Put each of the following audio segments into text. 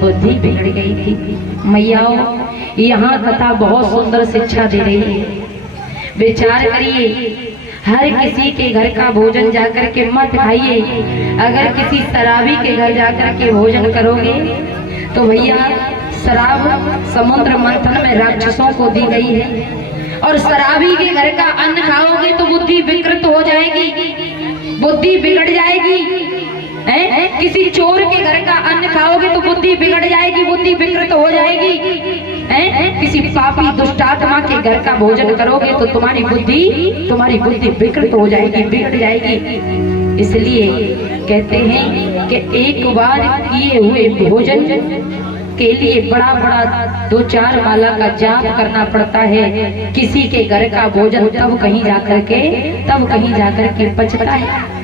बुद्धि बिगड़ गई थी। मैयाओ, यहाँ कथा बहुत सुंदर शिक्षा दे रही है। विचार करिए, हर किसी के घर का भोजन जाकर के मत खाइए। अगर किसी शराबी के घर जाकर के भोजन करोगे तो भैया, शराब समुद्र मंथन में राक्षसों को दी गई है, और शराबी के घर का अन्न खाओगे तो बुद्धि विकृत हो जाएगी, बुद्धि बिगड़ जाएगी। किसी चोर के घर का अन्न खाओगे तो बुद्धि बिगड़ जाएगी, बुद्धि विकृत हो जाएगी। किसी पापी दुष्टात्मा के घर का भोजन करोगे तो तुम्हारी बुद्धि विकृत हो जाएगी, बिगड़ जाएगी। इसलिए कहते हैं कि एक बार किए हुए भोजन के लिए बड़ा बड़ा 2-4 माला का जाप करना पड़ता है। किसी के घर का भोजन तब कहीं जाकर के पचता है।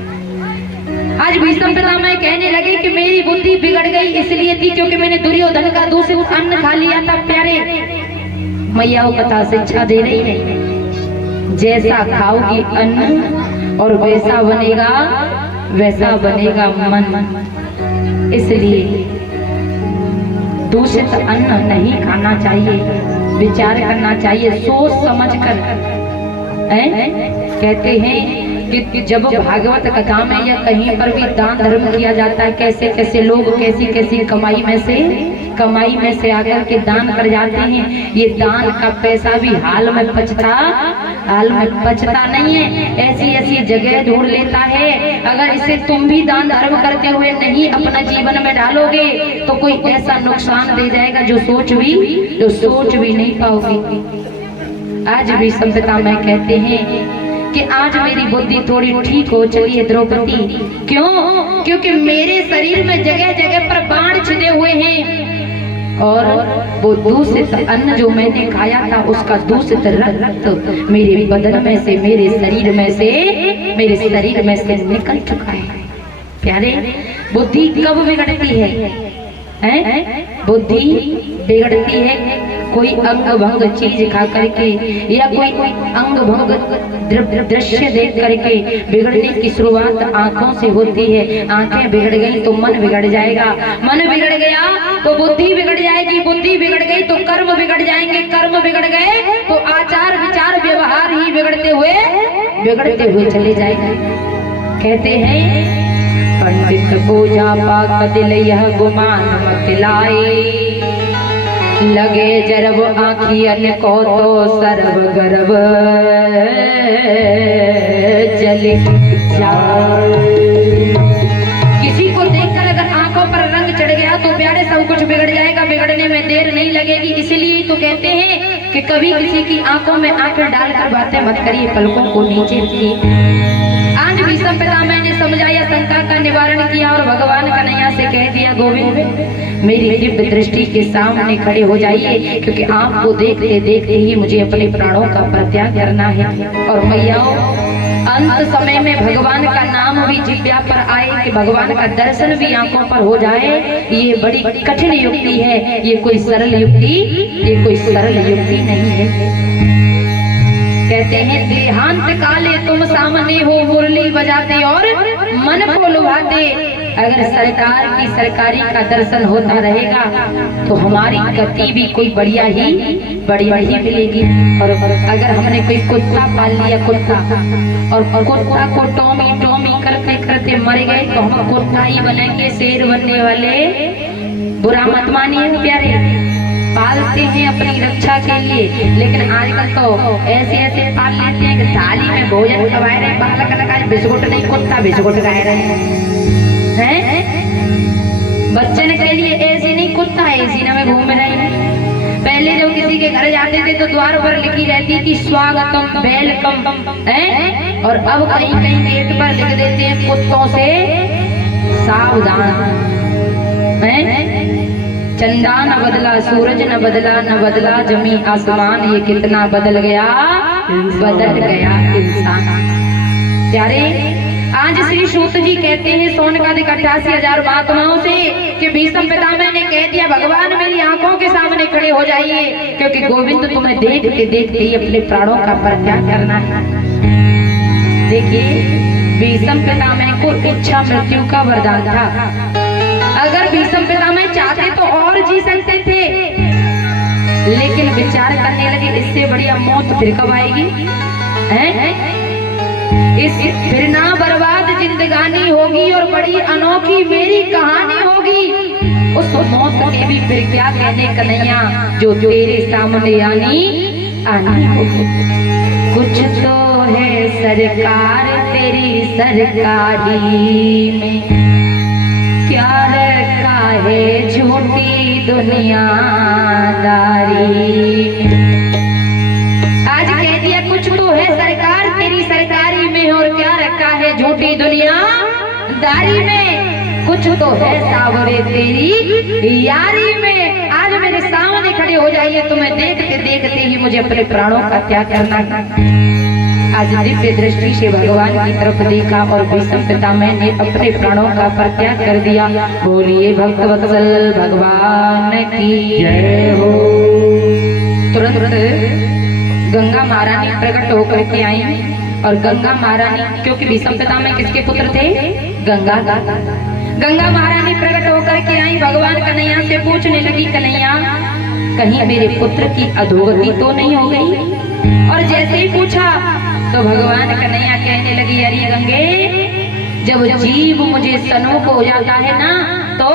आज भीष्म पितामह कहने लगे कि मेरी बुद्धि बिगड़ गई इसलिए थी क्योंकि मैंने दुर्योधन का दूसरे अन्न खा लिया था। प्यारे मैया कथा शिक्षा दे रही है, जैसा खाओगी अन्न और वैसा बनेगा मन। इसलिए दूषित अन्न नहीं खाना चाहिए, विचार करना चाहिए, सोच समझ कर। कहते हैं कि जब भागवत कथा में या कहीं पर भी दान धर्म किया जाता है, कैसे कैसे लोग कैसी कमाई में से आकर के दान कर जाते हैं। ये दान का पैसा भी हाल में पचता नहीं है, ऐसी जगह ढूंढ लेता है। अगर इसे तुम भी दान धर्म करते हुए नहीं अपना जीवन में डालोगे तो कोई ऐसा नुकसान दे जाएगा जो सोच भी नहीं पाओगे। आज भी सभ्यता में कहते हैं कि आज मेरी बुद्धि थोड़ी ठीक हो चली है द्रौपदी। क्यों? क्योंकि मेरे शरीर में जगह जगह पर बाण छिदे हुए हैं, और वो दूषित अन्न जो मैंने खाया था उसका दूषित रक्त मेरे बदन में से, मेरे शरीर में से निकल चुका है। प्यारे, बुद्धि कब बिगड़ती है? बुद्धि बिगड़ती है कोई अंग भंग चीज खा करके, या कोई अंग भंग दृश्य देख करके। बिगड़ने की शुरुआत आंखों से होती है, आंखें बिगड़ गई तो मन बिगड़ जाएगा, मन बिगड़ गया तो बुद्धि बिगड़ जाएगी, बुद्धि बिगड़ गई तो कर्म बिगड़ जाएंगे, कर्म बिगड़ गए तो आचार विचार व्यवहार ही बिगड़ते हुए चले जाएंगे। कहते हैं पंडित पूजा पाक दिल यह गुमान मत लाए, लगे जरब आँखियन को तो सर्व गर्व चले जाए। किसी को देखकर अगर आंखों पर रंग चढ़ गया तो प्यारे सब कुछ बिगड़ जाएगा, बिगड़ने में देर नहीं लगेगी। इसलिए तो कहते हैं कि कभी किसी की आंखों में आंखें डालकर बातें मत करिए, पलकों को नीचे रखिए। आज भीष्म पितामह ने समझाया, शंका का निवारण किया और भगवान कन्हैया से कह दिया, गोविंद मेरी दिव्य दृष्टि के सामने खड़े हो जाइए, क्योंकि आपको देखते देखते ही मुझे अपने प्राणों का परित्याग करना है। और मैयाओ, अंत समय में भगवान का नाम भी जिह्वा पर आए, कि भगवान का दर्शन भी आंखों पर हो जाए, ये बड़ी कठिन युक्ति है, ये कोई सरल युक्ति नहीं है। कहते हैं देहांत काले तुम सामने हो, मुरली बजाते और मन को लुभाते। अगर सरकार की सरकारी का दर्शन होता रहेगा तो हमारी गति भी कोई बढ़िया ही मिलेगी। और अगर हमने कोई कुत्ता पाल लिया, कुत्ता कुत्ता को टॉमी करते करते मर गए तो हम कुत्ता ही बनेंगे, शेर बनने वाले। बुरा मत मानिए प्यारे, पालते हैं अपनी रक्षा के लिए, लेकिन आजकल तो ऐसे पाल लेते हैं कि थाली में भोजन खवाए रहे, बालक लगाए बिस्कुट नहीं, कुत्ता बिस्कुट खाए रहे हैं। बच्चन के लिए ऐसी नहीं, कुत्ता ऐसी न में घूम रहे हैं। पहले जब किसी के घर जाते थे तो द्वार पर लिखी रहती थी स्वागतम वेलकम, और अब कहीं गेट पर लिख देते हैं कुत्तों से सावधान। चंदा न बदला, सूरज न बदला जमी आसमान, ये कितना बदल गया इंसान। प्यारे, आज श्री सूत जी कहते हैं सोनकादिक 88,000 महात्माओं से कि भीष्म पितामह ने कह दिया, भगवान मेरी आंखों के सामने खड़े हो जाइए, क्योंकि गोविंद तुम्हें देखते देखते ही अपने प्राणों का परित्याग करना है। देखिए, भीष्म पितामह को इच्छा मृत्यु का वरदान था। अगर भीष्म पितामह चाहते तो और विचार करने लगे इससे बढ़िया मौत फिर कब आएगी हैं? इस फिर ना बर्बाद जिंदगानी होगी और बड़ी अनोखी मेरी कहानी होगी। उस मौत के भी फिर क्या कहने कन्हैया जो तेरे सामने आनी होगी। कुछ तो है सरकार तेरी सरकारी में, क्या रखा है झूठी दुनियादारी में। आज कह दिया कुछ तो है सरकार तेरी सरकारी में और क्या रखा है झूठी दुनियादारी में। कुछ तो है सावरे तेरी यारी में। आज मेरे सामने खड़े हो जाइए, तुम्हें देखते देखते ही मुझे अपने प्राणों का त्याग करना था। आज दिव्य दृष्टि से भगवान की तरफ देखा और भीष्म पितामह ने अपने प्राणों का परित्याग कर दिया। बोलिए भक्त वत्सल भगवान की जय हो। तुरंत गंगा महारानी प्रकट होकर के आई और गंगा महारानी, क्योंकि भीष्म पितामह किसके पुत्र थे? गंगा महारानी प्रकट होकर के आई। भगवान कन्हैया से पूछने लगी, कन्हैया कहीं मेरे पुत्र की अधोगति तो नहीं हो गई? और जैसे ही पूछा तो भगवान कन्हैया कहने लगी, अरे गंगे, जब जीव मुझे सन्मुख हो जाता है ना तो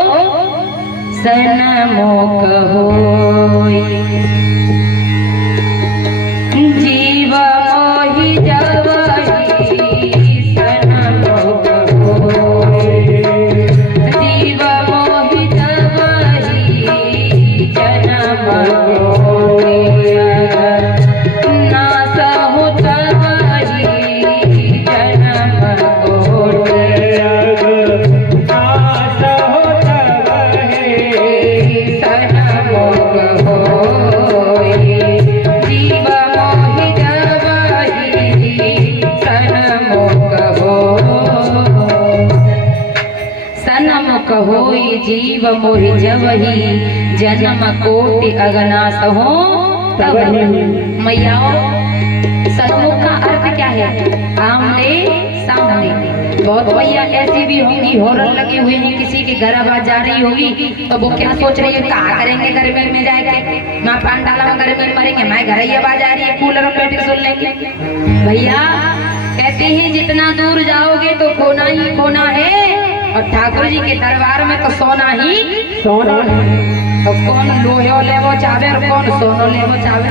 सन्मुख होई, जीव मोहि जबहि सन्मुख होई, जीव मोहि जबहि जन्म होई, नास हो तबहि जन्म होई, नास हो तबहि सन्मुख होई, जीव मोहि जबहि सन्मुख होई, सन्मुख होई जीव मोहि जबहि जन्म कोटि अगनास हो तबहि। मैयाओ, सन्मुख का अर्थ क्या है? आमने सामने। बहुत मैया ऐसी भी होंगी, हॉर्न लगे हुए हैं, किसी के घर आवाज जा रही होगी तो वो क्या सोच रही है, कहा करेंगे गर्मी में जाके, माँ पांडाला में गर्मी में मरेंगे, मैं घर ही आवाज आ रही है, कूलर में बैठ के सुन लेंगे। भैया कहते हैं जितना दूर जाओगे तो खोना ही खोना है, और ठाकुर जी के दरबार में तो सोना ही सोना है। तो कौन लोहे लेवो चावे और कौन सोनो लेवो चावे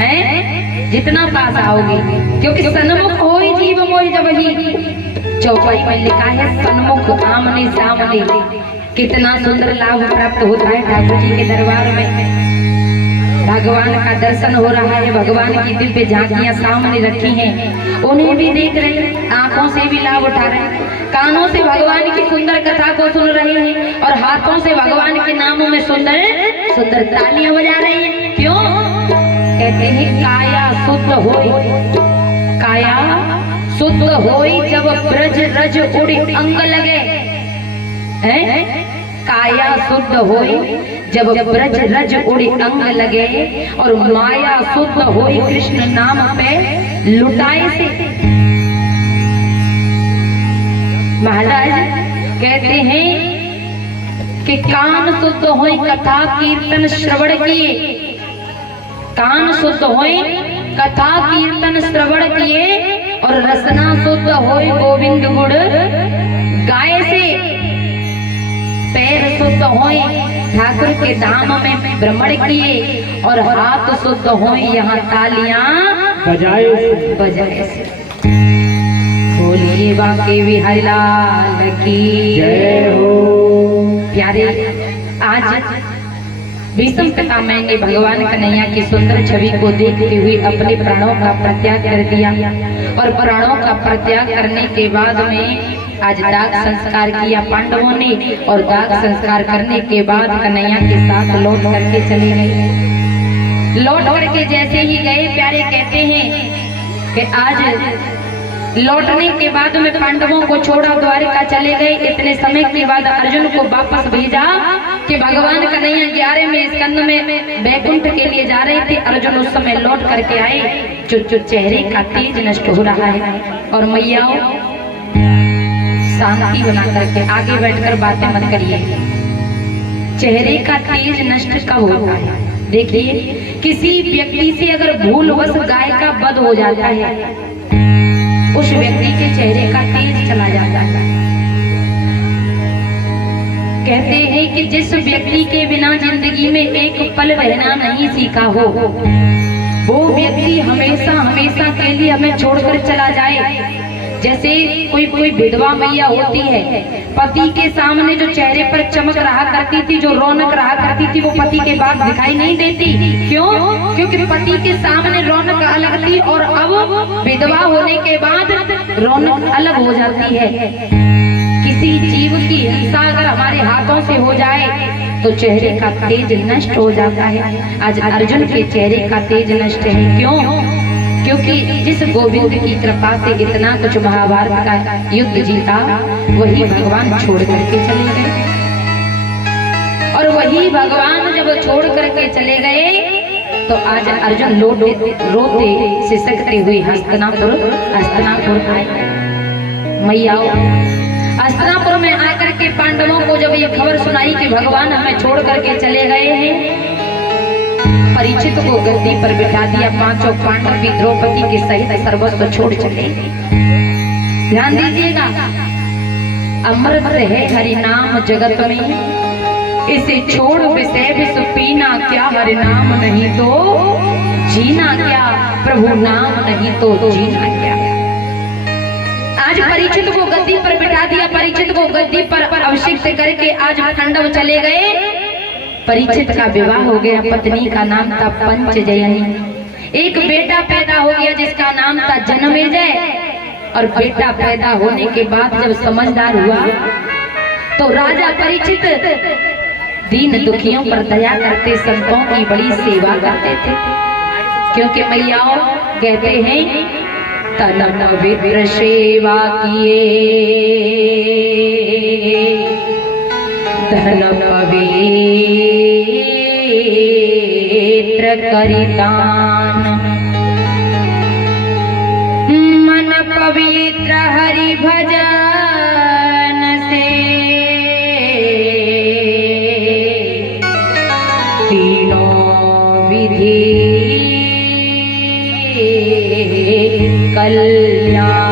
हैं? जितना पास आओगी, क्योंकि सन्मुख होई जीव मोहि जबहि। चौपाई में लिखा है सन्मुख, आमने सामने। कितना सुंदर लाभ प्राप्त होता है ठाकुर जी के दरबार में। भगवान का दर्शन हो रहा है, भगवान की दिव्य झांकियां सामने रखी हैं, उन्हें भी देख रहे हैं, आंखों से भी लाभ उठा रहे हैं, कानों से भगवान की सुंदर कथा को सुन रहे हैं और हाथों से भगवान के नामों में सुंदर सुंदर तालियां बजा रहे हैं। क्यों? कहते हैं काया शुद्ध होई, काया शुद्ध होई जब ब्रज रज उड़ी अंग लगे हैं। काया शुद्ध होई जब ब्रज रज उड़ी अंग लगे और माया शुद्ध होई कृष्ण नाम पे लुटाए से। महाराज कहते हैं कि कान शुद्ध होई कथा कीर्तन श्रवण किए, कान शुद्ध होई कथा कीर्तन श्रवण किए और रसना शुद्ध होई गोविंद गुण गाय से। पैर शुद्ध होई ठाकुर के धाम में भ्रमण किए और हाथ शुद्ध होई यहाँ तालियां बजाए से। बोलिए बांके बिहारी लाल की जय हो। प्यारे, आज भीष्म पितामह ने भगवान कन्हैया की सुंदर छवि को देखते हुए अपने प्राणों का परित्याग कर दिया और प्राणों का परित्याग करने के बाद में आज दाग संस्कार किया पांडवों ने, और दाग संस्कार करने के बाद कन्हैया के साथ लौट करके चले गए। लौट करके जैसे ही गए, प्यारे कहते हैं कि आज लौटने के बाद में पांडवों को छोड़ा द्वारका चले गए। इतने समय के बाद अर्जुन को वापस भेजा कि भगवान कन्हैया 11वें स्कंद में बैकुंठ के लिए जा रहे थे। अर्जुन उस समय लौट करके आए, चेहरे का तेज नष्ट हो रहा है। और मैयाओ, शांति बना करके आगे बैठकर बातें मत करिए। चेहरे का तेज नष्ट कब होता है? देखिए, किसी व्यक्ति से अगर भूलवश गाय का वध हो जाता है, उस व्यक्ति के चेहरे का तेज चला जाता है। कहते हैं कि जिस व्यक्ति के बिना जिंदगी में एक पल रहना नहीं सीखा हो, वो व्यक्ति हमेशा हमेशा के लिए हमें छोड़कर चला जाए। जैसे कोई विधवा मैया होती है, पति के सामने जो चेहरे पर चमक रहा करती थी, जो रौनक रहा करती थी, वो पति के बाद दिखाई नहीं देती। क्यों? क्योंकि पति के सामने रौनक अलग थी और अब विधवा होने के बाद रौनक अलग हो जाती है। किसी जीव की हिंसा अगर हमारे हाथों से हो जाए तो चेहरे का तेज नष्ट हो जाता है। आज अर्जुन के चेहरे का तेज नष्ट है। क्यों? क्योंकि जिस गोविंद की कृपा से इतना कुछ महाभारत का युद्ध जीता, वही भगवान छोड़ करके चले गए। और वही भगवान जब छोड़ करके चले गए तो आज अर्जुन रोते सिसकते हुए हस्तिनापुर आए। मैया हस्तिनापुर में आकर के पांडवों को जब ये खबर सुनाई कि भगवान हमें छोड़ करके चले गए हैं, परीक्षित को गद्दी पर बिठा दिया। पांचों पांडव भी द्रौपदी के सहित सर्वस्व छोड़ चले। ध्यान दीजिएगा, अमृत है हरि नाम जगत में, इसे छोड़ विषय विष पीना क्या, हरि नाम नहीं तो जीना क्या, प्रभु नाम नहीं तो जीना क्या। आज परीक्षित को गद्दी पर बिठा दिया, परीक्षित को गद्दी पर अभिषिक्त करके आज पांडव चले गए। परीक्षित का विवाह हो गया, पत्नी का नाम था पंचजयनी। एक बेटा पैदा हो गया जिसका नाम था जनमेजय। और बेटा पैदा होने के बाद जब समझदार हुआ तो राजा परीक्षित दीन दुखियों पर दया करते, संतों की बड़ी सेवा करते थे। क्योंकि मैयाओं कहते हैं तन पवित्र सेवा किए, धन पवित्र करितान, मन पवित्र हरि भजन से, तीनों विधि कल्याण।